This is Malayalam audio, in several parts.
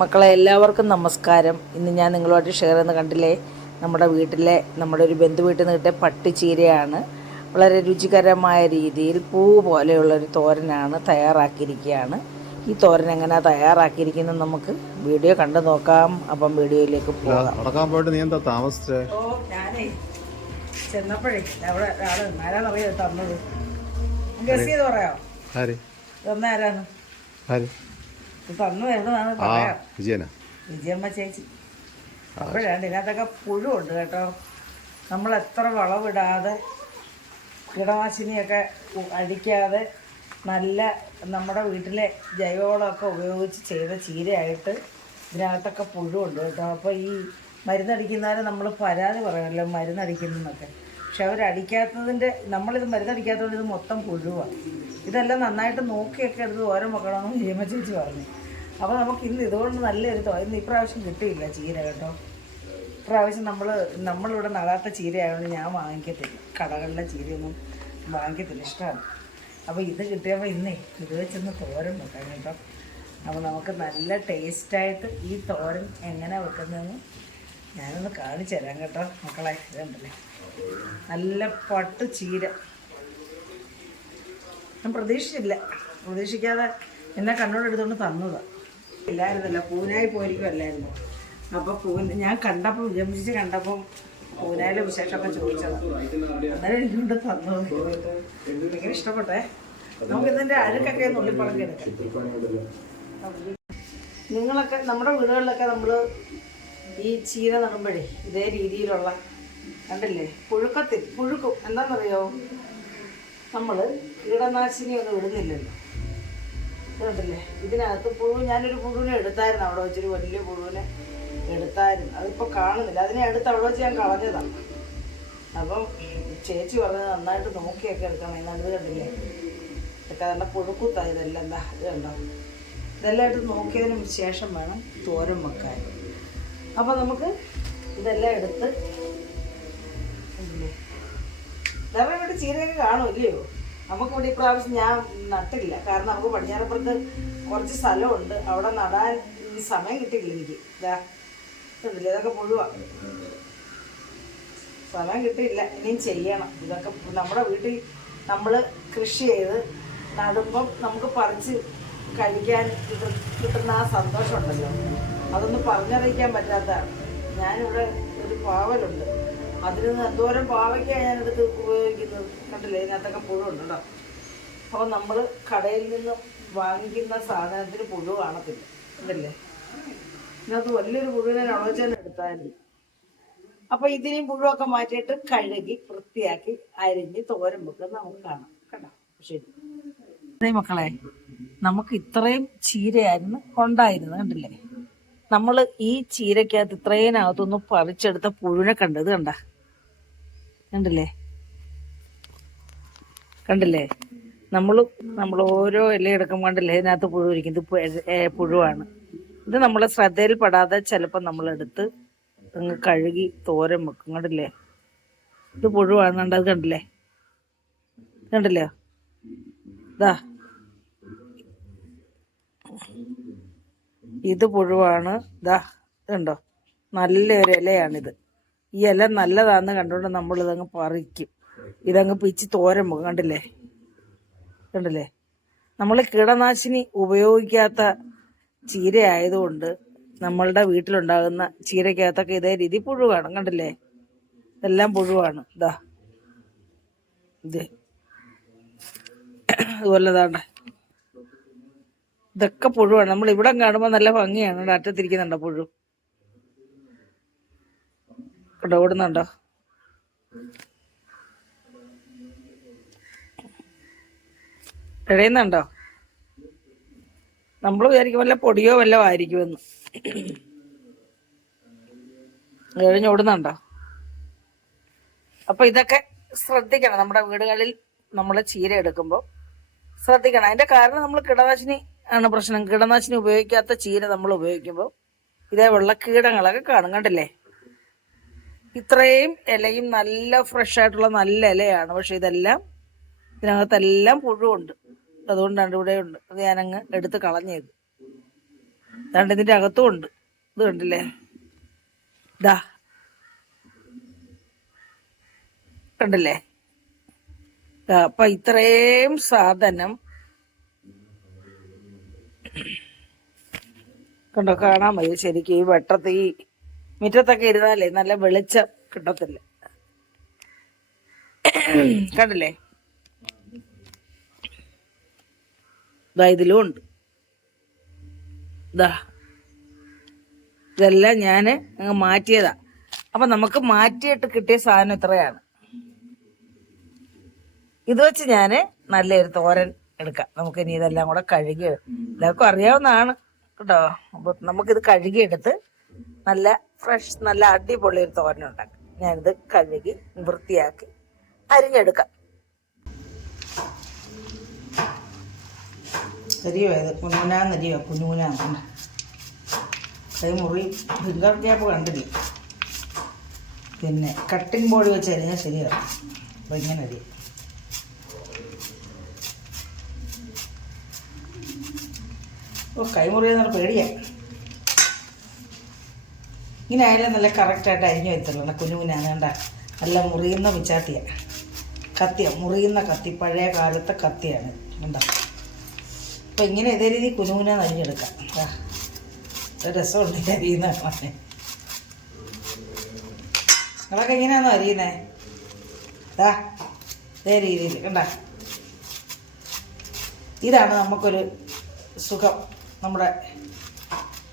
മക്കളെ എല്ലാവർക്കും നമസ്കാരം. ഇന്ന് ഞാൻ നിങ്ങളുമായിട്ട് ഷെയർ ചെയ്യുന്ന കണ്ടില്ലേ? നമ്മുടെ വീട്ടിലെ നമ്മുടെ ഒരു ബന്ധു വീട്ടിൽ നിന്ന് കിട്ടിയ പട്ടിച്ചീരയാണ് വളരെ രുചികരമായ രീതിയിൽ പൂ പോലെയുള്ളൊരു തോരനാണ് തയ്യാറാക്കിയിരിക്കുകയാണ്. ഈ തോരൻ എങ്ങനെയാണ് തയ്യാറാക്കിയിരിക്കുന്നത് നമുക്ക് വീഡിയോ കണ്ടു നോക്കാം. അപ്പം വീഡിയോയിലേക്ക് പോകാം. പോയിട്ട് നീ എന്താ താമസിച്ചേ? ഓ ഞാനേ ചെന്നപ്പോഴേ അവിടെ ആൾ ആരാന്നറിയോ തന്നത്? ഗസ് ചെയ്ത് പറയാമോ ആര്? തന്ന ആരാന്ന് ആര്? തന്നു വരുന്നതാണ് ആ പറയാം. വിജയനാ. വിജയമ്മ ചേച്ചി. അപ്പോഴാണ് ഇതിനകത്തൊക്കെ പുഴുണ്ട് കേട്ടോ. നമ്മൾ എത്ര വളവിടാതെ കീടനാശിനിയൊക്കെ അടിക്കാതെ നല്ല നമ്മുടെ വീട്ടിലെ ജൈവവളമൊക്കെ ഉപയോഗിച്ച് ചെയ്ത ചീരയായിട്ട് ഇതിനകത്തൊക്കെ പുഴുണ്ട് കേട്ടോ. അപ്പോൾ ഈ മരുന്നടിക്കുന്നവരെ നമ്മൾ പരാതി പറയണല്ലോ മരുന്നടിക്കുന്നതെന്നൊക്കെ പക്ഷെ അവരടിക്കാത്തതിന്റെ നമ്മളിത് മരുന്നടിക്കാത്തതുകൊണ്ട് ഇത് മൊത്തം പുഴുവാണ്. ഇതെല്ലാം നന്നായിട്ട് നോക്കിയൊക്കെ എടുത്ത് ഓരോ മക്കളാണെന്ന് ഹീമ ചേച്ചി പറഞ്ഞു. അപ്പോൾ നമുക്ക് ഇന്ന് ഇതുകൊണ്ട് നല്ലൊരു തോ ഇന്ന് ഇപ്രാവശ്യം കിട്ടിയില്ല ചീര കേട്ടോ. ഇപ്രാവശ്യം നമ്മൾ നമ്മളിവിടെ നടാത്ത ചീര ആയതുകൊണ്ട് ഞാൻ വാങ്ങിക്കത്തില്ല. കടകളിലെ ചീരയൊന്നും വാങ്ങിക്കത്തില്ല. ഇഷ്ടമാണ്. അപ്പോൾ ഇത് കിട്ടിയപ്പോൾ ഇന്നേ ഇത് വെച്ചൊന്ന് തോരൻ വെക്കാം കേട്ടോ. അപ്പോൾ നമുക്ക് നല്ല ടേസ്റ്റായിട്ട് ഈ തോരൻ എങ്ങനെ വെക്കുന്നതെന്ന് ഞാനൊന്ന് കാണിച്ചു തരാം കേട്ടോ. മക്കളെ ഇതുണ്ടല്ലേ? നല്ല പട്ട് ചീര. ഞാൻ പ്രതീക്ഷിച്ചില്ല. പ്രതീക്ഷിക്കാതെ എന്നെ കണ്ണോടെടുത്തുകൊണ്ട് തന്നതാണ് ഇല്ലായിരുന്നല്ലോ. പൂനായി പോയിരിക്കുമല്ലായിരുന്നു അപ്പോൾ പൂന ഞാൻ കണ്ടപ്പോൾ വിജമിച്ച് കണ്ടപ്പോ പൂനായിലെ വിശേഷമൊക്കെ ചോദിച്ചതാണ് അന്നേരം എനിക്കൊണ്ട് തന്നു. ഭയങ്കര ഇഷ്ടപ്പെട്ടേ നമുക്ക് ഇതിന്റെ അഴുക്കൊക്കെ നുള്ളിപ്പളക്കി എടുക്കാം. നിങ്ങളൊക്കെ നമ്മുടെ വീടുകളിലൊക്കെ നമ്മൾ ഈ ചീര നടുമ്പോഴേ ഇതേ രീതിയിലുള്ള കണ്ടില്ലേ? പുഴുക്കത്തിൽ പുഴുക്കും. എന്താണെന്നറിയോ നമ്മൾ കീടനാശിനി ഒന്നും ഇടുന്നില്ലല്ലോ. ഇത് കണ്ടില്ലേ ഇതിനകത്ത് പുഴു ഞാനൊരു പുഴുവിനെ എടുത്തായിരുന്നു അവിടെ വെച്ചൊരു വലിയ പുഴുവിനെ എടുത്തായിരുന്നു. അതിപ്പോൾ കാണുന്നില്ല. അതിനെ എടുത്ത് അവിടെ വെച്ച് ഞാൻ കളഞ്ഞതാണ് അപ്പം ചേച്ചി പറഞ്ഞത് നന്നായിട്ട് നോക്കിയൊക്കെ എടുക്കണം. എന്നാണ് ഇത് കണ്ടില്ലേ? ഇതൊക്കെ നല്ല പുഴുക്കുത്താ ഇതെല്ലാം. എന്താ ഇത് കണ്ടോ? ഇതെല്ലാം എടുത്ത് നോക്കിയതിന് ശേഷം വേണം തോരൻ വെക്കാൻ. അപ്പോൾ നമുക്ക് ഇതെല്ലാം എടുത്ത് വേറെ ഇവിടെ ചീരയൊക്കെ കാണും ഇല്ലയോ? നമുക്കിവിടെ ഇപ്രാവശ്യം ഞാൻ നട്ടില്ല കാരണം നമുക്ക് പടിഞ്ഞാറപ്പുറത്ത് കുറച്ച് സ്ഥലമുണ്ട്. അവിടെ നടാൻ സമയം കിട്ടിയില്ല എനിക്ക്. ഇതാ ഇതുണ്ടല്ലേ ഇതൊക്കെ പുഴുവാ സമയം കിട്ടിയില്ല. ഇനിയും ചെയ്യണം. ഇതൊക്കെ നമ്മുടെ വീട്ടിൽ നമ്മൾ കൃഷി ചെയ്ത് നടുമ്പം നമുക്ക് പറിച്ച് കഴിക്കാൻ കിട്ട- കിട്ടുന്ന ആ സന്തോഷമുണ്ടല്ലോ. അതൊന്നും പറഞ്ഞറിയിക്കാൻ പറ്റാത്തതാണ്. ഞാനിവിടെ ഒരു പാവലുണ്ട്. അതിൽ നിന്ന് എന്തോരം പാവയ്ക്കാണ് ഞാനെടുത്ത് ഉപയോഗിക്കുന്നത്? കണ്ടില്ലേ? ഇതിനകത്തൊക്കെ പുഴുണ്ട് കേട്ടോ അപ്പോൾ നമ്മൾ കടയിൽ നിന്ന് വാങ്ങിക്കുന്ന സാധനത്തിന് പുഴു കാണത്തില്ല. ഇതല്ലേ ഇതിനകത്ത് വലിയൊരു പുഴുവിനെ ഉളച്ചാൻ എടുത്തായിരുന്നു. അപ്പൊ ഇതിനെയും പുഴുവൊക്കെ മാറ്റിയിട്ട് കഴുകി വൃത്തിയാക്കി അരിഞ്ഞ് തോരൻ വെക്കുന്നത് നമുക്ക് കാണാം. കേട്ടോ ശരി. അതേ മക്കളെ നമുക്ക് ഇത്രയും ചീരയായിരുന്നു ഉണ്ടായിരുന്നത്. കണ്ടില്ലേ? നമ്മൾ ഈ ചീരക്കകത്ത് ഇത്രയും ഇത്രേനകത്തൊന്ന് പറിച്ചെടുത്ത പുഴുവിനെ കണ്ടത് കണ്ട? കണ്ടില്ലേ? കണ്ടില്ലേ? നമ്മൾ നമ്മൾ ഓരോ ഇല എടുക്കുമ്പോൾ കണ്ടില്ലേ? ഇതിനകത്ത് പുഴു ഇരിക്കും ഇത് പുഴുവാണ്. ഇത് നമ്മളെ ശ്രദ്ധയിൽപ്പെടാതെ ചിലപ്പോൾ നമ്മളെടുത്ത് അങ്ങ് കഴുകി തോരൻ വെക്കും. കണ്ടില്ലേ? ഇത് പുഴുവാണ് കണ്ടത് കണ്ടില്ലേ? കണ്ടില്ലേ? ഇതാ. ഇത് പുഴുവാണ്. ഇതാ. ഇതുണ്ടോ? നല്ലൊരു ഇലയാണിത്. ഈ ഇല നല്ലതാന്ന് കണ്ടുകൊണ്ട് നമ്മൾ ഇതങ്ങ് പറിക്കും. ഇതങ്ങ് പിച്ച് തോരൻ പോകും കണ്ടില്ലേ? കണ്ടില്ലേ? നമ്മൾ കീടനാശിനി ഉപയോഗിക്കാത്ത ചീര ആയതുകൊണ്ട് നമ്മളുടെ വീട്ടിലുണ്ടാകുന്ന ചീരക്കകത്തൊക്കെ ഇതേ രീതി പുഴുവാണ്. കണ്ടില്ലേ? ഇതെല്ലാം പുഴുവാണ്. ഇതാ ഇത്. അതുപോലെ ഇതൊക്കെ പുഴുവാണ്. നമ്മൾ ഇവിടെ കാണുമ്പോൾ നല്ല ഭംഗിയാണ് അറ്റത്തിരിക്കുന്നുണ്ടോ പുഴു? കണ്ടോ ഓടുന്നുണ്ടോ ഇഴയുന്നുണ്ടോ? നമ്മൾ വിചാരിക്കും വല്ല പൊടിയോ വല്ല ആയിരിക്കുമെന്ന് ഇഴഞ്ഞോടുന്നുണ്ടോ അപ്പൊ ഇതൊക്കെ ശ്രദ്ധിക്കണം. നമ്മുടെ വീടുകളിൽ നമ്മൾ ചീര എടുക്കുമ്പോൾ ശ്രദ്ധിക്കണം. അതിന്റെ കാരണം നമ്മൾ കീടനാശിനി ആണ് പ്രശ്നം. കീടനാശിനി ഉപയോഗിക്കാത്ത ചീര നമ്മൾ ഉപയോഗിക്കുമ്പോൾ ഇതേ വെള്ള കീടങ്ങളൊക്കെ കാണും. കണ്ടില്ലേ? ഇത്രയും ഇലയും നല്ല ഫ്രഷ് ആയിട്ടുള്ള നല്ല ഇലയാണ്. പക്ഷെ ഇതെല്ലാം ഇതിനകത്തെല്ലാം പുഴുണ്ട് അതുകൊണ്ടാണ് ഇവിടെ ഉണ്ട്. അത് ഞാനങ്ങ് എടുത്ത് കളഞ്ഞത് അതുകൊണ്ട് ഇതിന്റെ അകത്തും ഉണ്ട്. ഇത് കണ്ടില്ലേ? ഇതാ. കണ്ടില്ലേ? അപ്പൊ ഇത്രയും സാധനം കണ്ടോ? കാണാൻ മതി ശരിക്കും ഈ വെട്ടത്തി മുറ്റത്തൊക്കെ ഇരുന്നാലേ നല്ല വെളിച്ചം കിട്ടത്തില്ല. കണ്ടില്ലേ? ഇതാ ഇതിലും ഉണ്ട്. ഇതാ ഇതെല്ലാം ഞാൻ അങ്ങ് മാറ്റിയതാ. അപ്പൊ നമുക്ക് മാറ്റിയിട്ട് കിട്ടിയ സാധനം ഇത്രയാണ്. ഇത് വെച്ച് ഞാൻ നല്ലൊരു തോരൻ എടുക്കാം. നമുക്ക് ഇനി ഇതെല്ലാം കൂടെ കഴുകി എല്ലാവർക്കും അറിയാവുന്നതാണ്. കേട്ടോ. അപ്പൊ നമുക്കിത് കഴുകിയെടുത്ത് നല്ല ഫ്രഷ് നല്ല അടിപൊളി ഒരു തോരൻ ഉണ്ടാക്കാം. ഞാനിത് കഴുകി വൃത്തിയാക്കി അരിഞ്ഞെടുക്കാം. അരിയോ ഇത് കുഞ്ഞുനാന്നരിയോ കുഞ്ഞുനാന്നുണ്ട് കൈ മുറി ഫിംഗർ ക്യാപ്പ് കണ്ടില്ല? പിന്നെ കട്ടിംഗ് ബോർഡ് വെച്ച് അരിഞ്ഞാൽ ശരിയാണ് അപ്പം ഇങ്ങനെ അരിയും ഓ കൈമുറിയെന്നുള്ള പേടിയാണ് ഇങ്ങനെ ആയാലും നല്ല കറക്റ്റായിട്ട് അരിഞ്ഞു വരുത്തുള്ളൂ കുഞ്ഞു കുഞ്ഞാണ് കണ്ട നല്ല മുറിയുന്ന പിച്ചാത്തിയാണ് കത്തിയ മുറിയുന്ന കത്തി പഴയ കാലത്തെ കത്തിയാണ്. കണ്ട? അപ്പം ഇങ്ങനെ ഇതേ രീതി കുനുകുനാന്ന് നരിഞ്ഞെടുക്കാം രസമുണ്ട് അരിയുന്ന. നിങ്ങളൊക്കെ എങ്ങനെയാണോ അരിയുന്നേ? ദാ ഇതേ രീതിയിൽ കണ്ട? ഇതാണ് നമുക്കൊരു സുഖം. നമ്മുടെ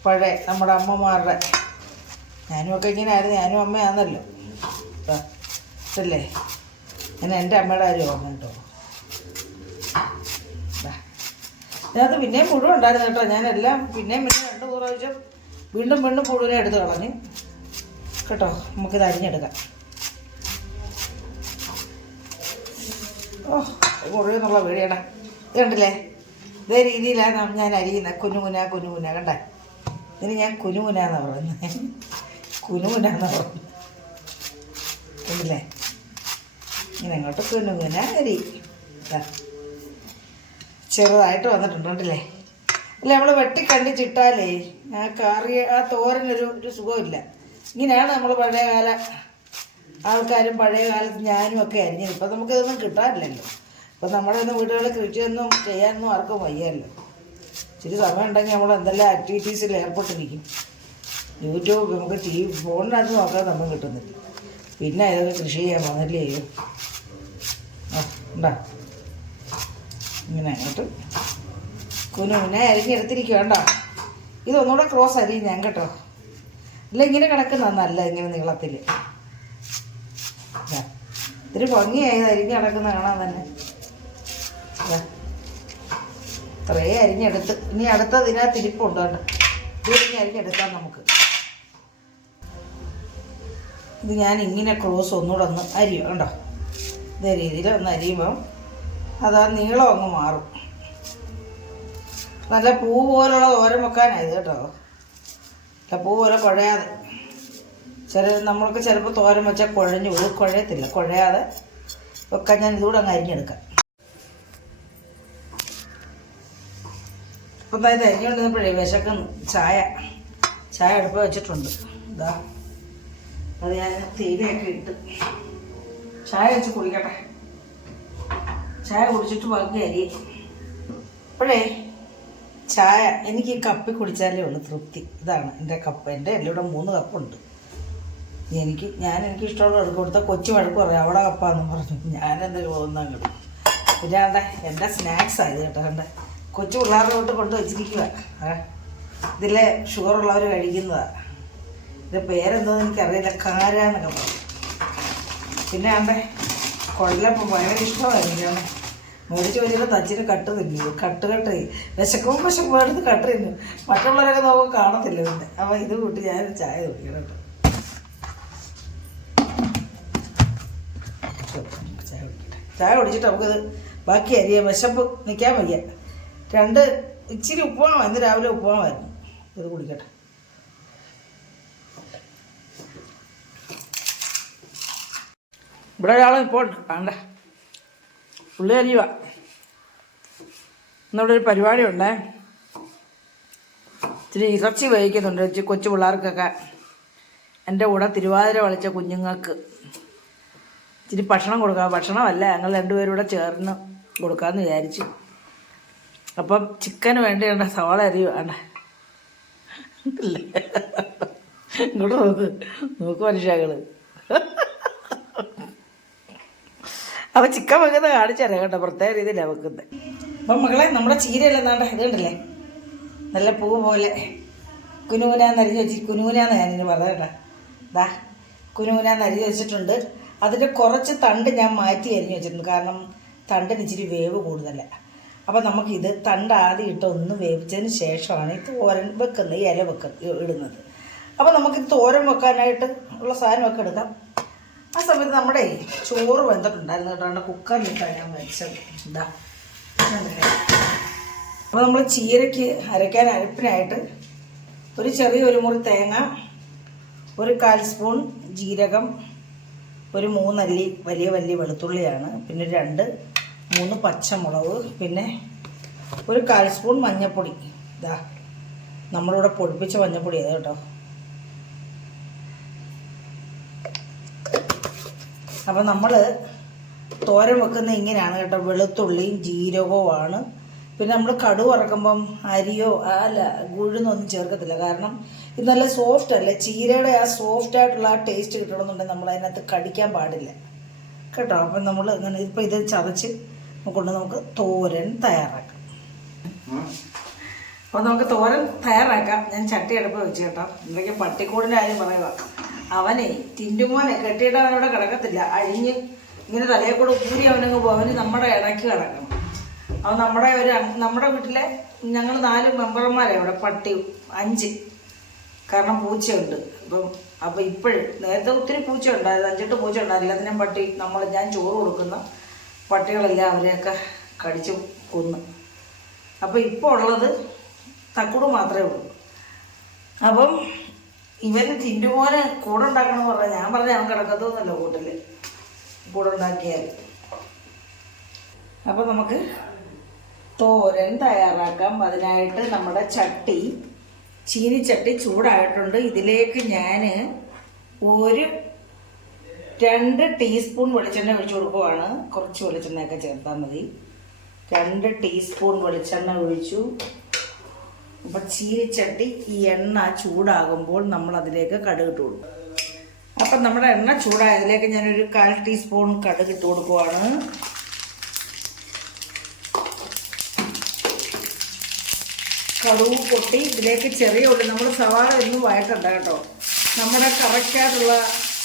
പഴയ നമ്മുടെ അമ്മമാരുടെ ഞാനും ഒക്കെ ഇങ്ങനെ ആയിരുന്നു ഞാനും അമ്മയാണല്ലോ അല്ലേ ഞാൻ എന്റെ അമ്മയുടെ കാര്യം ഓർമ്മ കേട്ടോ. ഇതിനകത്ത് പിന്നെയും മുഴുവൻ ഉണ്ടായിരുന്നു കേട്ടോ. ഞാനെല്ലാം പിന്നെയും പിന്നെ രണ്ട് പ്രാവശ്യം വീണ്ടും വീണ്ടും മുഴുവനെ എടുത്ത് കളഞ്ഞ്. കേട്ടോ നമുക്കിത് അരിഞ്ഞെടുക്കാം. ഓ മുഴുവെന്നുള്ള വീടേടാ ഇത് കണ്ടില്ലേ? ഇതേ രീതിയിലാണ് ഞാൻ അരിയുന്നത്. കുഞ്ഞുമുന കുഞ്ഞുമുന കണ്ടേ? ഇതിന് ഞാൻ കുഞ്ഞുമുന എന്നാണ് പറയുന്നത് പറയുന്നത് കണ്ടില്ലേ ഇങ്ങനെ അങ്ങോട്ട് കുനുകുന അരി. ചെറുതായിട്ട് വന്നിട്ടുണ്ട് കണ്ടില്ലേ? അല്ല നമ്മൾ വെട്ടി കണ്ടി ചിട്ടാലേ ആ കറി ആ തോരനൊരു ഒരു സുഖമില്ല. ഇങ്ങനെയാണ് നമ്മൾ പഴയകാല ആൾക്കാരും പഴയ കാലത്ത് ഞാനും ഒക്കെ അരിഞ്ഞത്. ഇപ്പം നമുക്കിതൊന്നും കിട്ടാനില്ലല്ലോ. ഇപ്പം നമ്മുടെ ഒന്നും വീടുകളിൽ കൃഷിയൊന്നും ചെയ്യാനൊന്നും ആർക്കും വയ്യല്ലോ. ഇച്ചിരി സമയം ഉണ്ടെങ്കിൽ നമ്മൾ എന്തെല്ലാം ആക്ടിവിറ്റീസിൽ ഏർപ്പെട്ടിരിക്കും. യൂട്യൂബ് നമുക്ക് ടി വി ഫോണിനകത്ത് നോക്കാൻ നമ്മൾ കിട്ടുന്നില്ല. പിന്നെ ഇതൊക്കെ കൃഷി ചെയ്യാൻ വന്നില്ലേ? ആ ഉണ്ടാ ഇങ്ങനെ അങ്ങോട്ട്. കുനു പിന്നെ അരിഞ്ഞെടുത്തിരിക്കുക കേട്ടോ ഇതൊന്നുകൂടെ ക്രോസ് അരിയും ഞാൻ കേട്ടോ. അല്ല ഇങ്ങനെ കിടക്കുന്ന നല്ല ഇങ്ങനെ നീളത്തിൽ. ഇത്തിരി ഭംഗിയായി അരിഞ്ഞ് കിടക്കുന്ന കാണാൻ തന്നെ. കുറേ അരിഞ്ഞെടുത്ത്. ഇനി അടുത്ത ഇതിനകത്ത് ഇരിപ്പുണ്ട് ഇത് ഇനി അരിഞ്ഞെടുക്കാം നമുക്ക്. ഇത് ഞാൻ ഇങ്ങനെ ക്രോസ് ഒന്നുകൂടെ ഒന്ന് അരിയും കണ്ടോ? ഇതേ രീതിയിൽ ഒന്ന് അരിയുമ്പം അത് ആ നീളം അങ്ങ് മാറും. നല്ല പൂ പോലുള്ള ഓരം വെക്കാനായത് കേട്ടോ. നല്ല പൂ പോലെ കുഴയാതെ. ചില നമ്മൾക്ക് ചിലപ്പോൾ തോരം വെച്ചാൽ കുഴഞ്ഞു പോകും. കുഴയത്തില്ല. കുഴയാതെ വെക്കാൻ ഞാൻ ഇതുകൂടെ അങ്ങ് അരിഞ്ഞെടുക്കാം. അപ്പം അതായത് അരിഞ്ഞുകൊണ്ടിരുന്നപ്പോഴേ വിശക്കുന്നു. ചായ. ചായ അടുപ്പ് വെച്ചിട്ടുണ്ട്. ഇതാ അത് ഞാൻ തേയിലയൊക്കെ ഇട്ട് ചായ വെച്ച് കുടിക്കട്ടെ. ചായ കുടിച്ചിട്ട് ബാക്കി അരി. അപ്പോഴേ ചായ എനിക്ക് ഈ കപ്പി കുടിച്ചാലേ ഉള്ളൂ തൃപ്തി. ഇതാണ് എന്റെ കപ്പ്. എന്റെ എന്റെ ഇവിടെ മൂന്ന് കപ്പുണ്ട്. എനിക്ക് ഞാൻ എനിക്ക് ഇഷ്ടമുള്ള എടുക്കും കൊടുത്ത കൊച്ചു വഴക്ക് പറയാം. അവിടെ കപ്പാന്ന് പറഞ്ഞു. ഞാൻ പോകുന്ന കിട്ടും പിന്നെ അതെ എന്റെ സ്നാക്സ് ആയത് കേട്ടോ. എന്റെ കൊച്ചു പിള്ളേരുടെ തൊട്ട് കൊണ്ട് വെച്ചിരിക്കുക ഇതിലെ ഷുഗർ ഉള്ളവർ കഴിക്കുന്നതാണ് ഇത് പേരെന്തോന്ന് എനിക്കറിയില്ല. കാര എന്നൊക്കെ പറയും. പിന്നെ ആണ്ടേ കൊള്ളപ്പം ഭയങ്കര ഇഷ്ടമായിരുന്നു മേടിച്ച് വെച്ചിട്ട് തച്ചിന് കട്ട് തിന്നു കട്ട് കട്ട് വിശക്കും വിശക്കും എടുത്ത് കട്ട് തിന്നു മറ്റുള്ളവരൊക്കെ നോക്കുമ്പോൾ കാണത്തില്ല പിന്നെ. അപ്പോൾ ഇത് കൂട്ടി ഞാൻ ചായ കുടിക്കണം ചായ കുടിക്കട്ടെ. ചായ കുടിച്ചിട്ട് നമുക്കത് ബാക്കി അരിയാം. വിശപ്പ് നിൽക്കാൻ വയ്യ. രണ്ട് ഇച്ചിരി ഉപ്പുമാവ്. ഇന്ന് രാവിലെ ഉപ്പുമാവായിരുന്നു. ഇത് കുടിക്കട്ടെ. ഇവിടെ ഒരാളെ ഇപ്പോൾ വേണ്ട പുള്ളി അറിയുക ഇന്നിവിടെ ഒരു പരിപാടി ഉണ്ടേ ഇച്ചിരി ഇറച്ചി വേവിക്കുന്നുണ്ട് ഇച്ചിരി കൊച്ചു പിള്ളേർക്കൊക്കെ. എന്റെ കൂടെ തിരുവാതിര കളിച്ച കുഞ്ഞുങ്ങൾക്ക്. ഇച്ചിരി ഭക്ഷണം കൊടുക്കാം. ഭക്ഷണമല്ല ഞങ്ങൾ രണ്ടുപേരും കൂടെ ചേർന്ന് കൊടുക്കാമെന്ന് വിചാരിച്ചു. അപ്പം ചിക്കന് വേണ്ടി വേണ്ട സവാള അരിയുവാണ് ഇങ്ങോട്ട് നോക്ക്. നോക്ക് മനുഷ്യകൾ അപ്പം ചിക്കൻ വെക്കുന്നത് കാണിച്ചറിയാം കേട്ടോ പ്രത്യേക രീതിയിലാണ് വെക്കുന്നത്. അപ്പം മകളെ നമ്മുടെ ചീരയല്ല നാണ്ട ഇത് കണ്ടില്ലേ നല്ല പൂ പോലെ. കുനുകുനാന്ന് അരിഞ്ഞ് വെച്ച് കുനുകുനാന്ന് ഞാനിന് പറഞ്ഞത് കേട്ടോ. ദാ കുനുകുനാന്ന് അരിഞ്ഞ് വെച്ചിട്ടുണ്ട്. അതിന്റെ കുറച്ച് തണ്ട് ഞാൻ മാറ്റി അരിഞ്ഞ് വെച്ചിട്ടുണ്ട്. കാരണം തണ്ടിന് ഇച്ചിരി വേവ് കൂടുതലാണ് അപ്പോൾ നമുക്കിത് തണ്ട് ആദ്യം ഇട്ട് ഒന്ന് വേവിച്ചതിന് ശേഷമാണ് ഈ തോരൻ വെക്കുന്നത് ഇല വെക്ക ഇടുന്നത്. അപ്പോൾ നമുക്ക് തോരൻ വെക്കാനായിട്ട് ഉള്ള സാധനമൊക്കെ എടുക്കാം. ആ സമയത്ത് നമ്മുടെ ചോറ് വെന്തിട്ടുണ്ടായിരുന്നു കേട്ടോ. കുക്കറിലിട്ടാണ് ഞാൻ വെച്ചത്. എന്താ? അപ്പോൾ നമ്മൾ ചീരയ്ക്ക് അരയ്ക്കാൻ അരപ്പിനായിട്ട് ഒരു ചെറിയ ഒരു മുറി തേങ്ങ ഒരു കാൽ സ്പൂൺ ജീരകം ഒരു മൂന്നല്ലി വലിയ വലിയ വെളുത്തുള്ളിയാണ് പിന്നെ രണ്ട് മൂന്ന് പച്ചമുളക് പിന്നെ ഒരു കാൽ സ്പൂൺ മഞ്ഞൾപ്പൊടി ഇതാ. നമ്മളിവിടെ പൊടിപ്പിച്ച മഞ്ഞൾപ്പൊടി അത് കേട്ടോ. അപ്പം നമ്മൾ തോരൻ വെക്കുന്നത് ഇങ്ങനെയാണ് കേട്ടോ. വെളുത്തുള്ളിയും ജീരകവുമാണ്. പിന്നെ നമ്മൾ കടു ഇറക്കുമ്പം അരിയോ അല്ല ഗുഴുന്നൊന്നും ചേർക്കത്തില്ല. കാരണം ഇത് നല്ല സോഫ്റ്റ് അല്ലേ? ചീരയുടെ ആ സോഫ്റ്റ് ആയിട്ടുള്ള ആ ടേസ്റ്റ് കിട്ടണമെന്നുണ്ടെങ്കിൽ നമ്മൾ അതിനകത്ത് കടിക്കാൻ പാടില്ല. കേട്ടോ? അപ്പം നമ്മൾ ഇങ്ങനെ ഇപ്പം ഇത് ചതച്ച് കൊണ്ട് നമുക്ക് തോരൻ തയ്യാറാക്കാം. അപ്പോൾ നമുക്ക് തോരൻ തയ്യാറാക്കാം. ഞാൻ ചട്ടി അടുപ്പ് വെച്ച് കേട്ടോ. എന്തൊക്കെ പട്ടിക്കൂടിന്റെ കാര്യം പറയുക അവനെ ടിന്റുമോനെ കെട്ടിയിട്ട് അവനവിടെ കിടക്കത്തില്ല. അഴിഞ്ഞ് ഇങ്ങനെ തലയെ കൂടെ കൂടി അവനങ്ങ് അവന് നമ്മുടെ ഇടയ്ക്ക് കിടക്കണം. അവൻ നമ്മുടെ ഒരു നമ്മുടെ വീട്ടിലെ ഞങ്ങൾ നാല് മെമ്പർമാരെ അവിടെ പട്ടി അഞ്ച്. കാരണം പൂച്ചയുണ്ട്. അപ്പം അപ്പം ഇപ്പോഴും നേരത്തെ ഒത്തിരി പൂച്ച ഉണ്ടായിരുന്നു അഞ്ചെട്ട് പൂച്ച ഉണ്ടായിരുന്നു എല്ലാത്തിനും പട്ടി നമ്മൾ ഞാൻ ചോറ് കൊടുക്കുന്ന പട്ടികളെല്ലാം അവരെയൊക്കെ കടിച്ച് കൊന്ന്. അപ്പോൾ ഇപ്പോൾ ഉള്ളത് തക്കുട് മാത്രമേ ഉള്ളൂ. അപ്പം ഇവന് തിണ്ടുമോനെ കൂടെ ഉണ്ടാക്കണമെന്ന് പറഞ്ഞാൽ ഞാൻ പറഞ്ഞ അവൻ കിടക്കത്തൊന്നുമല്ല കൂട്ടിൽ കൂടെ ഉണ്ടാക്കിയാൽ. അപ്പോൾ നമുക്ക് തോരൻ തയ്യാറാക്കാം. അതിനായിട്ട് നമ്മുടെ ചട്ടി ചീനിച്ചട്ടി ചൂടായിട്ടുണ്ട്. ഇതിലേക്ക് ഞാൻ ഒരു രണ്ട് ടീസ്പൂൺ വെളിച്ചെണ്ണ ഒഴിച്ചു കൊടുക്കുവാണ്. കുറച്ച് വെളിച്ചെണ്ണയൊക്കെ ചേർത്താൽ മതി. രണ്ട് ടീസ്പൂൺ വെളിച്ചെണ്ണ ഒഴിച്ചു. അപ്പം ചീനിച്ചട്ടി ഈ എണ്ണ ചൂടാകുമ്പോൾ നമ്മൾ അതിലേക്ക് കടുകിട്ട് കൊടുക്കും. അപ്പം നമ്മുടെ എണ്ണ ചൂടായതിലേക്ക് ഞാനൊരു കാൽ ടീസ്പൂൺ കടുക് ഇട്ട് കൊടുക്കുവാണ്. കടുവ് പൊട്ടി. ഇതിലേക്ക് ചെറിയ ഉള്ളി. നമ്മൾ സവാള ഒന്നും വഴക്കണ്ട കേട്ടോ. നമ്മുടെ കറക്റ്റായിട്ടുള്ള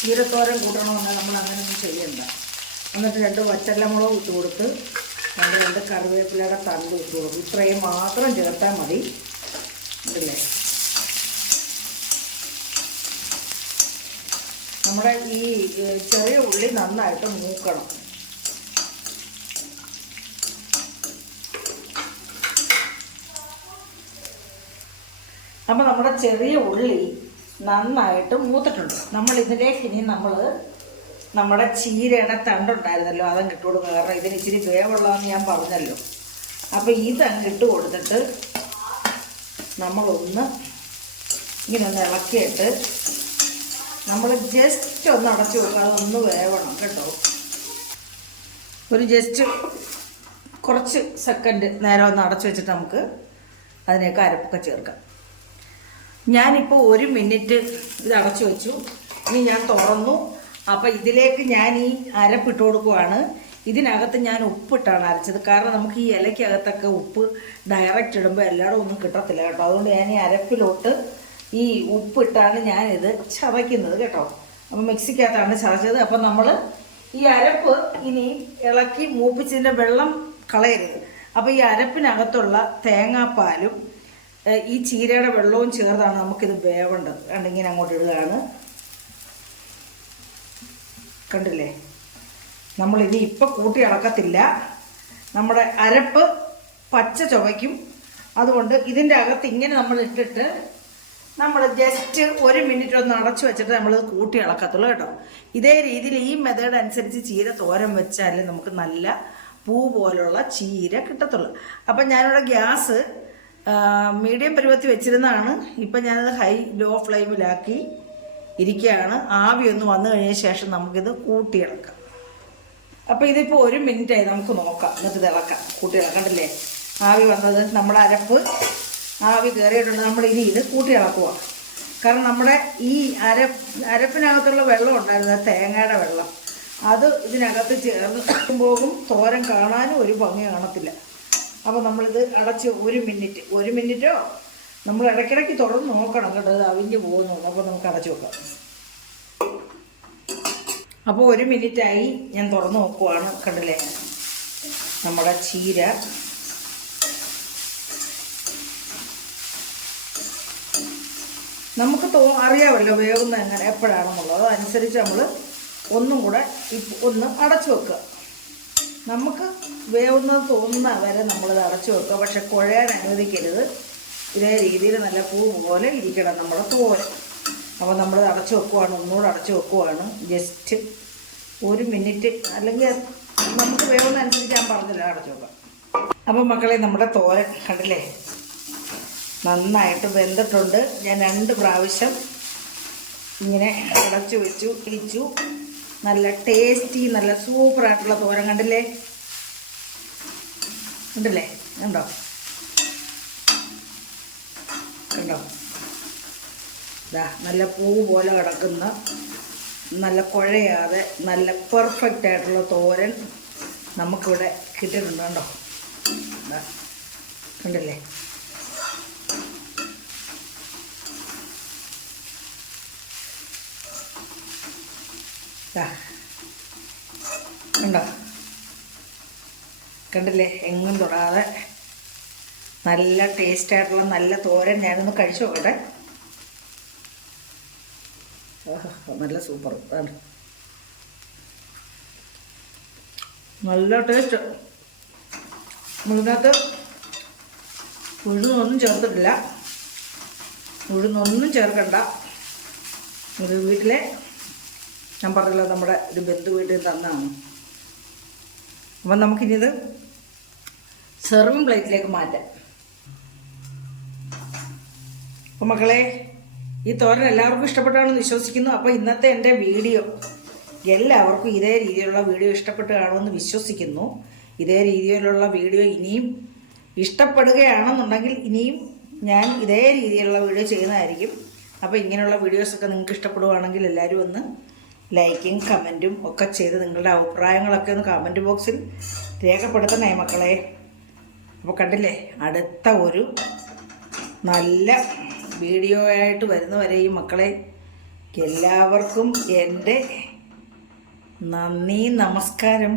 ചീരത്തോരൻ കൂട്ടണമെന്ന് നമ്മൾ അങ്ങനെയൊന്നും ചെയ്യണ്ട. എന്നിട്ട് രണ്ട് പച്ചല്ലമുളക് ഇട്ട് കൊടുത്ത് നമ്മൾ രണ്ട് കറിവേപ്പിലയുടെ തണ്ട് ഇട്ട് കൊടുക്കും ഇത്രയും മാത്രം ചേർത്താൽ മതി. ഇല്ലേ നമ്മുടെ ഈ ചെറിയ ഉള്ളി നന്നായിട്ട് മൂക്കണം. അപ്പോൾ നമ്മുടെ ചെറിയ ഉള്ളി നന്നായിട്ട് മൂത്തിട്ടുണ്ട്. നമ്മൾ ഇതിലേക്ക് ഇനി നമ്മൾ നമ്മുടെ ചീരയുടെ തണ്ടുണ്ടായിരുന്നല്ലോ അതങ്ങ് ഇട്ട് കൊടുക്കുക കാരണം ഇതിന് ഇച്ചിരി വേവുള്ളതെന്ന് ഞാൻ പറഞ്ഞല്ലോ. അപ്പോൾ ഇതങ്ങ് ഇട്ട് കൊടുത്തിട്ട് നമ്മളൊന്ന് ഇങ്ങനെ ഒന്ന് ഇളക്കിയിട്ട് നമ്മൾ ജസ്റ്റ് ഒന്ന് അടച്ചു കൊടുക്കുക അതൊന്ന് വേവണം കേട്ടോ. ഒരു ജസ്റ്റ് കുറച്ച് സെക്കൻഡ് നേരം ഒന്ന് അടച്ചു വെച്ചിട്ട് നമുക്ക് അതിനേക്ക് അരപ്പൊക്കെ ചേർക്കാം. ഞാനിപ്പോൾ ഒരു മിനിറ്റ് ഇത് അടച്ചു വെച്ചു. ഇനി ഞാൻ തുറന്നു. അപ്പോൾ ഇതിലേക്ക് ഞാൻ ഈ അരപ്പിട്ട് കൊടുക്കുവാണ്. ഇതിനകത്ത് ഞാൻ ഉപ്പിട്ടാണ് അരച്ചത്. കാരണം നമുക്ക് ഈ ഇലയ്ക്കകത്തൊക്കെ ഉപ്പ് ഡയറക്റ്റ് ഇടുമ്പോൾ എല്ലായിടും ഒന്നും കിട്ടത്തില്ല കേട്ടോ. അതുകൊണ്ട് ഞാൻ ഈ അരപ്പിലോട്ട് ഈ ഉപ്പിട്ടാണ് ഞാനിത് ചതയ്ക്കുന്നത് കേട്ടോ. അപ്പം മിക്സിക്കകത്താണ് ചതച്ചത്. അപ്പം നമ്മൾ ഈ അരപ്പ് ഇനി ഇളക്കി മൂപ്പിച്ചതിന്റെ വെള്ളം കളയരുത്. അപ്പോൾ ഈ അരപ്പിനകത്തുള്ള തേങ്ങാപ്പാലും ഈ ചീരയുടെ വെള്ളവും ചേർത്താണ് നമുക്കിത് വേവേണ്ടത്. കണ്ടിങ്ങനെ അങ്ങോട്ട് ഇടുകയാണ്. കണ്ടില്ലേ? നമ്മളിനി ഇപ്പം കൂട്ടി ഇളക്കത്തില്ല നമ്മുടെ അരപ്പ് പച്ച ചുവയ്ക്കും അതുകൊണ്ട് ഇതിന്റെ അകത്ത് ഇങ്ങനെ നമ്മൾ ഇട്ടിട്ട് നമ്മൾ ജസ്റ്റ് ഒരു മിനിറ്റ് ഒന്ന് അടച്ചു വെച്ചിട്ട് നമ്മൾ കൂട്ടി ഇളക്കത്തുള്ളൂ കേട്ടോ. ഇതേ രീതിയിൽ ഈ മെത്തേഡ് അനുസരിച്ച് ചീര തോരൻ വെച്ചാൽ നമുക്ക് നല്ല പൂ പോലുള്ള ചീര കിട്ടത്തുള്ളൂ. അപ്പം ഞാനിവിടെ ഗ്യാസ് മീഡിയം പരുവത്തിൽ വെച്ചിരുന്നതാണ്. ഇപ്പം ഞാനത് ഹൈ ലോ ഫ്ലെയിമിലാക്കി ഇരിക്കുകയാണ്. ആവി ഒന്ന് വന്നു കഴിഞ്ഞ ശേഷം നമുക്കിത് കൂട്ടിയിളക്കാം അപ്പോൾ ഇതിപ്പോൾ ഒരു മിനിറ്റ് ആയി നമുക്ക് നോക്കാം. എന്നിട്ട് തിളക്കാം കൂട്ടി കണ്ടില്ലേ? ആവി വന്നത് നമ്മുടെ അരപ്പ്. ആവി കയറിയിട്ടുണ്ട് നമ്മൾ ഇനി ഇത് കൂട്ടിയിളക്കുക കാരണം നമ്മുടെ ഈ അര അരപ്പിനകത്തുള്ള വെള്ളം ഉണ്ടായിരുന്നു. തേങ്ങയുടെ വെള്ളം. അത് ഇതിനകത്ത് ചേർന്ന് പോകും തോരൻ കാണാനും ഒരു ഭംഗി കാണത്തില്ല. അപ്പോൾ നമ്മളിത് അടച്ച് ഒരു മിനിറ്റ്. ഒരു മിനിറ്റോ? നമ്മൾ ഇടയ്ക്കിടയ്ക്ക് തുറന്ന് നോക്കണം കേട്ടോ. അത് അവിഞ്ഞ് പോകുന്നു അപ്പോൾ നമുക്ക് അടച്ചു വെക്കാം. അപ്പോൾ ഒരു മിനിറ്റായി ഞാൻ തുറന്ന് നോക്കുവാണ് കണ്ടില്ലേ? നമ്മുടെ ചീര. നമുക്ക് തോ അറിയാമല്ലോ വേവുന്ന എങ്ങനെ എപ്പോഴാണെന്നുള്ളത്. അതനുസരിച്ച് നമ്മൾ ഒന്നും കൂടെ ഒന്ന് അടച്ചു വെക്കുക. നമുക്ക് വേവുന്നത് തോന്നുന്ന വരെ നമ്മളത് അടച്ചു വെക്കുക. പക്ഷെ കുഴയാൻ അനുവദിക്കരുത്. ഇതേ രീതിയിൽ നല്ല പൂ പോലെ ഇരിക്കണം നമ്മുടെ തോരൻ അപ്പോൾ നമ്മൾ അടച്ചു വെക്കുവാണ്. ഒന്നുകൂടെ അടച്ചു വെക്കുവാണ്. ജസ്റ്റ് ഒരു മിനിറ്റ്. അല്ലെങ്കിൽ നമുക്ക് വേവുന്ന അനുസരിച്ച് ഞാൻ പറഞ്ഞില്ല അടച്ചു വെക്കാം. അപ്പോൾ മക്കളെ നമ്മുടെ തോരൻ കണ്ടില്ലേ? നന്നായിട്ട് വെന്തിട്ടുണ്ട്. ഞാൻ രണ്ട് പ്രാവശ്യം ഇങ്ങനെ അടച്ചു വെച്ചു ഇടിച്ചു നല്ല ടേസ്റ്റി നല്ല സൂപ്പറായിട്ടുള്ള തോരൻ കണ്ടില്ലേ? കണ്ടില്ലേ? കണ്ടോ? കണ്ടോ? ഇതാ നല്ല പൂ പോലെ കിടക്കുന്ന നല്ല കുഴയാതെ നല്ല പെർഫെക്റ്റ് ആയിട്ടുള്ള തോരൻ നമുക്കിവിടെ കിട്ടിയിട്ടുണ്ട് കണ്ടോ? കണ്ടില്ലേ? കണ്ടോ? കണ്ടില്ലേ? എങ്ങും തൊടാതെ നല്ല ടേസ്റ്റ് ആയിട്ടുള്ള നല്ല തോരൻ ഞാനൊന്ന് കഴിച്ചു നോക്കട്ടെ. നല്ല സൂപ്പർ. ആണ്. നല്ല ടേസ്റ്റ് മുഴുകത്ത് ഉഴുന്നൊന്നും ചേർത്തിട്ടില്ല. ഉഴുന്നൊന്നും ചേർക്കണ്ട. ഒരു വീട്ടിലെ ഞാൻ പറഞ്ഞല്ലോ നമ്മുടെ ഒരു ബന്ധു വീട്ടിൽ തന്നാണ്. അപ്പം നമുക്കിനിത് സെർവിങ് പ്ലേറ്റിലേക്ക് മാറ്റാം. അപ്പം മക്കളെ ഈ തോരൻ എല്ലാവർക്കും ഇഷ്ടപ്പെട്ടാണെന്ന് വിശ്വസിക്കുന്നു. അപ്പോൾ ഇന്നത്തെ എന്റെ വീഡിയോ എല്ലാവർക്കും ഇതേ രീതിയിലുള്ള വീഡിയോ ഇഷ്ടപ്പെട്ട് കാണുമെന്ന് വിശ്വസിക്കുന്നു. ഇതേ രീതിയിലുള്ള വീഡിയോ ഇനിയും ഇഷ്ടപ്പെടുകയാണെന്നുണ്ടെങ്കിൽ ഇനിയും ഞാൻ ഇതേ രീതിയിലുള്ള വീഡിയോ ചെയ്യുന്നതായിരിക്കും. അപ്പോൾ ഇങ്ങനെയുള്ള വീഡിയോസൊക്കെ നിങ്ങൾക്ക് ഇഷ്ടപ്പെടുവാണെങ്കിൽ എല്ലാവരും ഒന്ന് ലൈക്കും കമന്റും ഒക്കെ ചെയ്ത് നിങ്ങളുടെ അഭിപ്രായങ്ങളൊക്കെ ഒന്ന് കമന്റ് ബോക്സിൽ രേഖപ്പെടുത്തണേ മക്കളെ. അപ്പോൾ കണ്ടില്ലേ? അടുത്ത ഒരു നല്ല വീഡിയോ ആയിട്ട് വരുന്നവരെ ഈ മക്കളെ എല്ലാവർക്കും എന്റെ നന്ദി നമസ്കാരം.